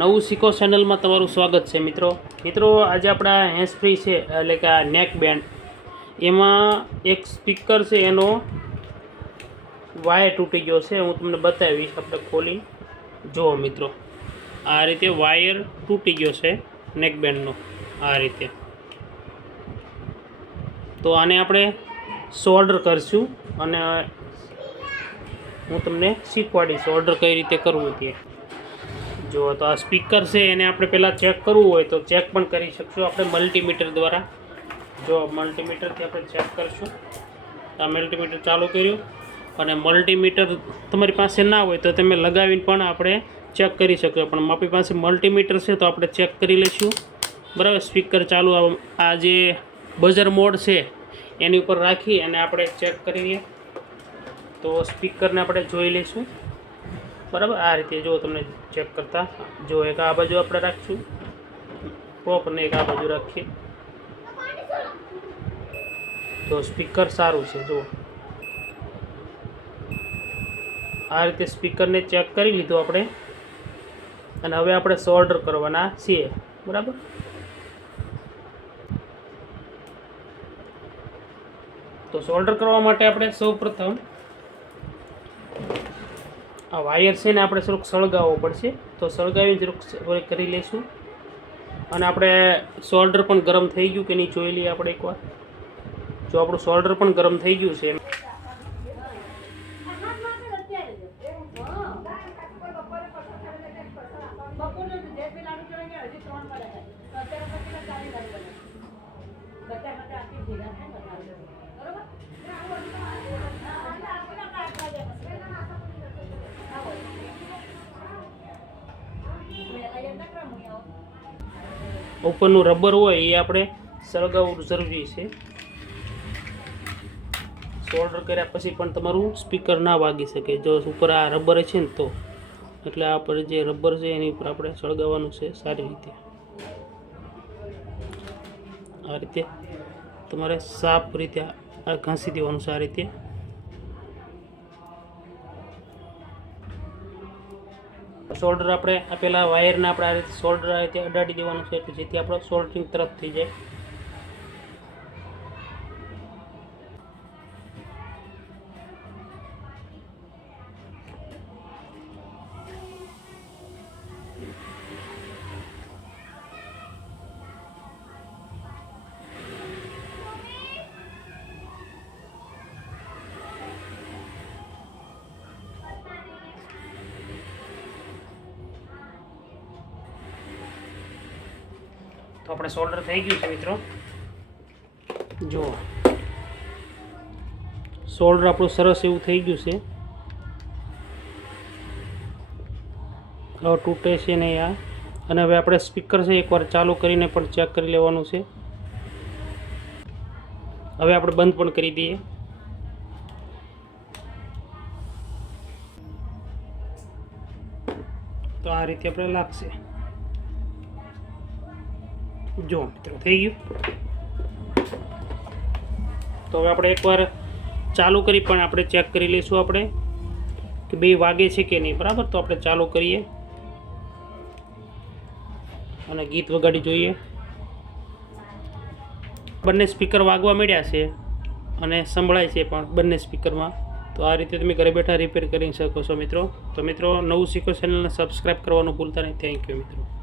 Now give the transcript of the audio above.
નવું શીખો ચેનલમાં તમારું સ્વાગત છે, મિત્રો. મિત્રો, આજે આપણા હેન્ડ ફ્રી છે, એટલે કે આ નેક બેન્ડ એમાં એક સ્પીકર છે, એનો વાયર તૂટી ગયો છે. હું તમને બતાવીશ આપણે ખોલી. જુઓ, મિત્રો. આ રીતે વાયર તૂટી ગયો છે નેક બેન્ડનો આ રીતે. તો આને આપણે સોલ્ડર કરશું અને હું તમને શીખવાડીશ ઓર્ડર કઈ રીતે કરવું તે. જો તો આ સ્પીકર છે, એને આપણે પહેલાં ચેક કરવું હોય તો ચેક પણ કરી શકશું આપણે મલ્ટીમીટર દ્વારા. જો મલ્ટીમીટરથી આપણે ચેક કરીશું. આ મલ્ટીમીટર ચાલુ કર્યું. અને મલ્ટીમીટર તમારી પાસે ના હોય તો તમે લગાવીને પણ આપણે ચેક કરી શકો પણ આપણી પાસે મલ્ટીમીટર છે તો આપણે ચેક કરી લઈશું. બરાબર? સ્પીકર ચાલુ આ જે બઝર મોડ છે, એની ઉપર રાખી અને આપણે ચેક કરીએ તો સ્પીકરને આપણે જોઈ લઈશું. બરાબર? આ રીતે જો તમને ચેક કરતા, જો એક આ બાજુ આપણે રાખીશું. પ્રોપરને એક આ બાજુ રાખીએ. તો સ્પીકર સારું છે, જુઓ. આ રીતે સ્પીકરને ચેક કરી લીધું આપણે. અને હવે આપણે સોલ્ડર કરવાના છીએ. બરાબર? તો સોલ્ડર કરવા માટે આપણે સૌ પ્રથમ આ વાયર છે ને આપણે થોડુંક સળગાવવો પડશે. તો સળગાવી થોડુંક કરી લઈશું. અને આપણે સોલ્ડર પણ ગરમ થઈ ગયું કે નહીં જોઈ લઈએ આપણે એકવાર. જો આપણું સોલ્ડર પણ ગરમ થઈ ગયું છે. ઉપરનું રબર હોય એ આપણે સળગાવવું જરૂરી છે. સોલ્ડર કર્યા પછી પણ તમારું સ્પીકર ના વાગી શકે. જો ઉપર આ રબર છે ને તો. એટલે આ પર જે રબર છે એની ઉપર આપણે સળગાવવાનું છે સારી રીતે. આ રીતે તમારે સાફ રીતે આ ઘાંસી દેવાનું છે આ રીતે. સોલ્ડર આપણે આ પહેલાં વાયરને આપણે આ રીતે સોલ્ડર આ રીતે અડાડી દેવાનું છે એટલે જેથી આપણો શોલ્ડરિંગ તરત થઈ જાય. તો આપણે સોલ્ડર થઈ ગયું છે મિત્રો. જુઓ. સોલ્ડર આપણું સરસ એવું થઈ ગયું છે. હવે તૂટે છે નહીં આ. અને હવે આપણે સ્પીકર છે એકવાર ચાલુ કરીને પણ ચેક કરી લેવાનું છે. હવે આપણે બંધ પણ કરી દઈએ. તો આ રીતે આપણે લાગશે. જો, મિત્રો, થઈ ગયું. તો હવે આપણે એકવાર ચાલુ કરી, પણ આપણે ચેક કરી લઈશું આપણે કે બે વાગે છે કે નહીં, બરાબર? તો આપણે ચાલુ કરીએ. અને ગીત વગાડી જોઈએ. બંને સ્પીકર વાગવા મળ્યા છે અને સંભળાય છે પણ બંને સ્પીકરમાં તો આ રીતે તમે ઘરે બેઠા રિપેર કરી શકો છો, મિત્રો. તો મિત્રો, નવું શીખો ચેનલને સબસ્ક્રાઈબ કરવાનું ભૂલતા નહીં. થેન્ક યુ મિત્રો.